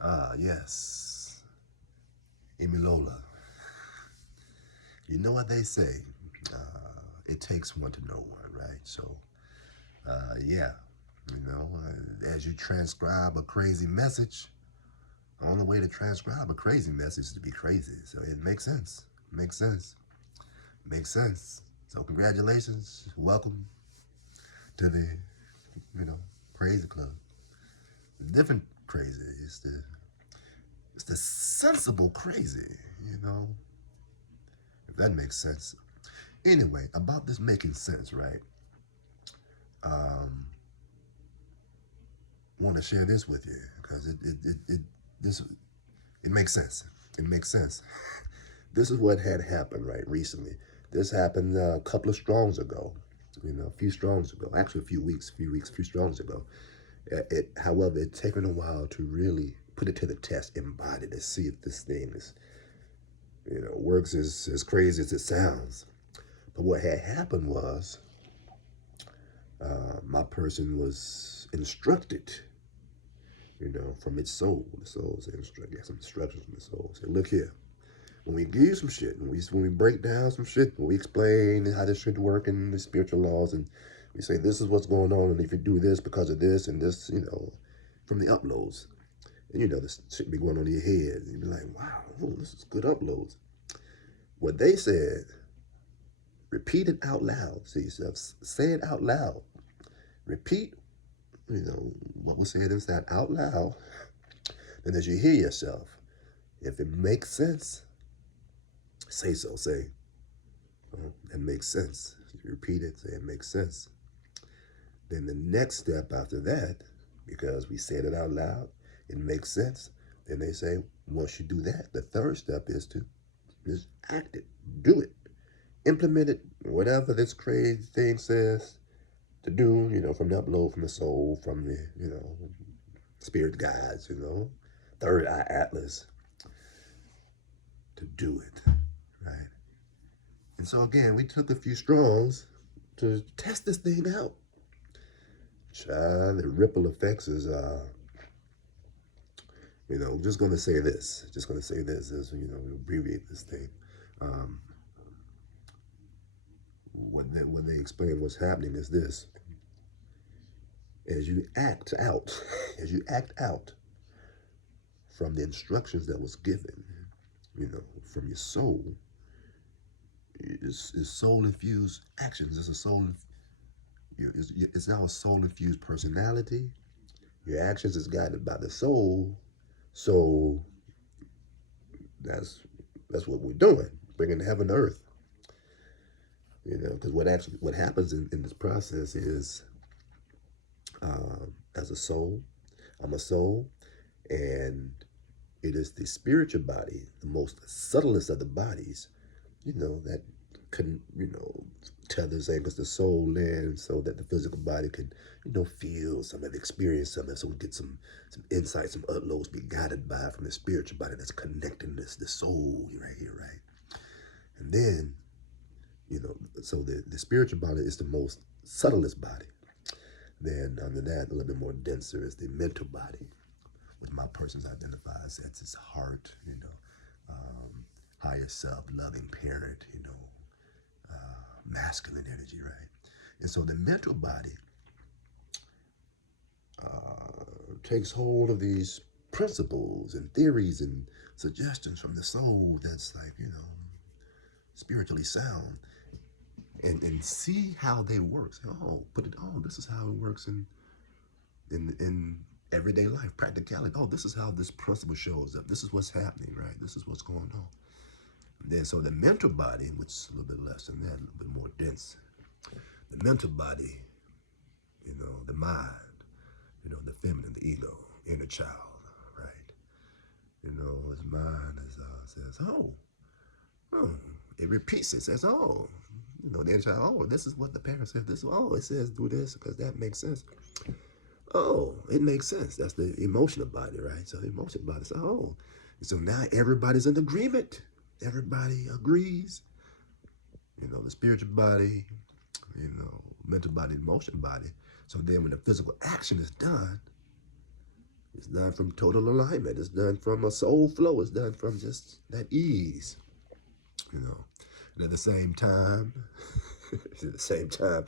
Ah, yes. Imilola. You know what they say? It takes one to know one, right? So, yeah, as you transcribe a crazy message, the only way to transcribe a crazy message is to be crazy. So it makes sense. Makes sense. Makes sense. So congratulations. Welcome to the, you know, crazy club. Different crazy. It's the sensible crazy, you know, if that makes sense. Anyway, about this making sense, right? Um, want to share this with you because this it makes sense. It makes sense. This is what had happened right recently. This happened a couple of strongs ago. A few strongs ago. Actually, a few strongs ago. However, it's taken a while to really put it to the test, embody to see if this thing is, works as crazy as it sounds. But what had happened was, my person was instructed, from its soul. The soul said, get some instructions from the soul. Say, look here, when we give you some shit, when we break down some shit, when we explain how this shit work in the spiritual laws, and we say this is what's going on, and if you do this because of this and this, from the uploads, and this shit be going on in your head, and you be like, wow, this is good uploads. What they said, repeat it out loud. See yourself, say it out loud. Repeat, what was said inside out loud. And as you hear yourself, if it makes sense, say so. Say, oh, that makes sense. You repeat it, say it makes sense. Then the next step after that, because we said it out loud, it makes sense. Then they say, once you do that, the third step is to just act it, do it, implement it, whatever this crazy thing says to do, from the upload, from the soul, from the, spirit guides, third eye atlas, to do it, right? And so again, we took a few strongs to test this thing out. Child, the ripple effects is, just going to say this. Just going to say this as, abbreviate this thing. Um, when they explain what's happening is this. As you act out, as you act out from the instructions that was given, from your soul, it's soul infused actions. It's now a soul infused personality. Your actions is guided by the soul. So that's what we're doing, bringing heaven to earth. Because what happens in this process is, as a soul, I'm a soul, and it is the spiritual body, the most subtlest of the bodies, that can, tethers anchors the soul in so that the physical body can, feel some of, experience some of, so we get some insight, some uploads, be guided by from the spiritual body that's connecting the soul right here, right? And then, so the spiritual body is the most subtlest body. Then under that, a little bit more denser is the mental body, which my person's identifies as its heart, higher self, loving parent, masculine energy, right? And so the mental body takes hold of these principles and theories and suggestions from the soul that's like, spiritually sound, and see how they work. Say, oh, this is how it works in everyday life, practicality. Oh, this is how this principle shows up. This is what's happening, right? This is what's going on. And then so the mental body, which is a little bit less than that, a little bit more dense. The mental body, the mind, the feminine, the ego, inner child, right? His mind says, oh, it repeats it, says, oh, the inner child, oh, this is what the parent said. It says do this because that makes sense. Oh, it makes sense. That's the emotional body, right? So the emotional body says, oh. So now everybody's in agreement. Everybody agrees. The spiritual body, mental body, emotional body. So then when the physical action is done, It's done from total alignment. It's done from a soul flow. It's done from just that ease, you know. And at the same time, at the same time,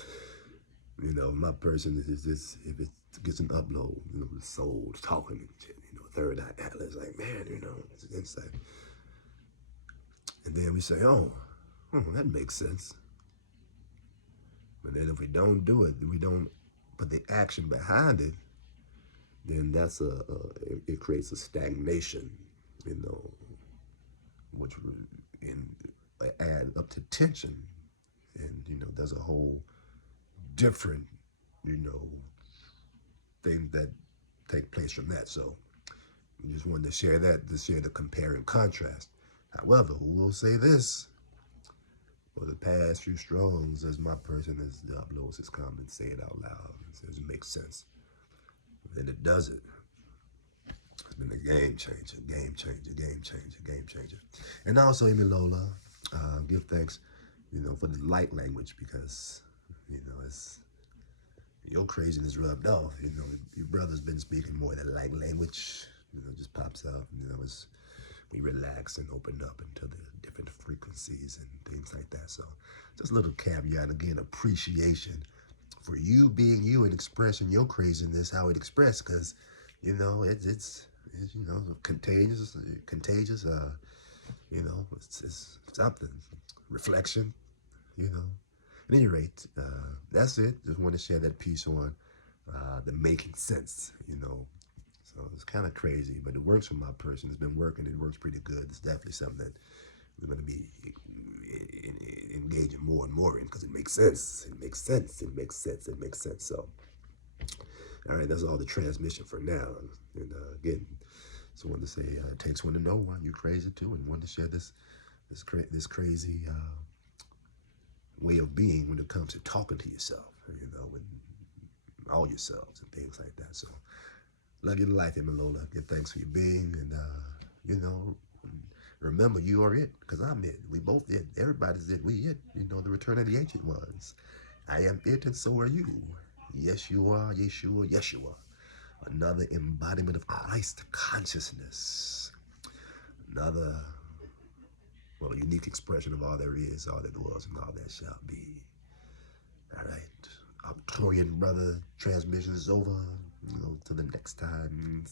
you know, my person is just, if it gets an upload, you know, the soul talking and shit, you know, third eye atlas, like, man, you know, it's an insight. And then we say, oh, that makes sense. But then if we don't do it, we don't put the action behind it, then that's it creates a stagnation, you know, which in add up to tension, and you know, there's a whole different, you know, things that take place from that. So we just wanted to share that, to share the compare and contrast. However, we will say this: for the past few strongs, as my person as the uploads has come and say it out loud, it says it makes sense. Then it does it. It's been a game changer, game changer, game changer, game changer. And also, Amy Lola, give thanks, you know, for the light language, because, you know, it's your craziness rubbed off. You know, your brother's been speaking more than light language. You know, just pops out. You know, as we relax and open up into the different frequencies and things like that. So, just a little caveat again: appreciation for you being you and expressing your craziness, how it expressed, because, you know, it's you know, contagious. You know, it's something. Reflection. You know. At any rate, that's it. Just want to share that piece on the making sense, you know. So it's kind of crazy, but it works for my person. It's been working. It works pretty good. It's definitely something that we're going to be engaging more and more in, because it makes sense. It makes sense. It makes sense. It makes sense. So, all right, that's all the transmission for now. And again, just wanted to say it takes one to know one. You're crazy too, and wanted to share this crazy way of being when it comes to talking to yourself, you know, and all yourselves and things like that. So, love you to life, Emma Lola. Give thanks for your being, and you know, remember, you are it, because I'm it. We both it. Everybody's it. We it. You know, the return of the ancient ones. I am it, and so are you. Yes, you are. Yeshua, YesUAh. Another embodiment of Christ consciousness. Another, well, unique expression of all there is, all that was, and all that shall be. All right. Victorian brother, transmission is over. You know, till the next time.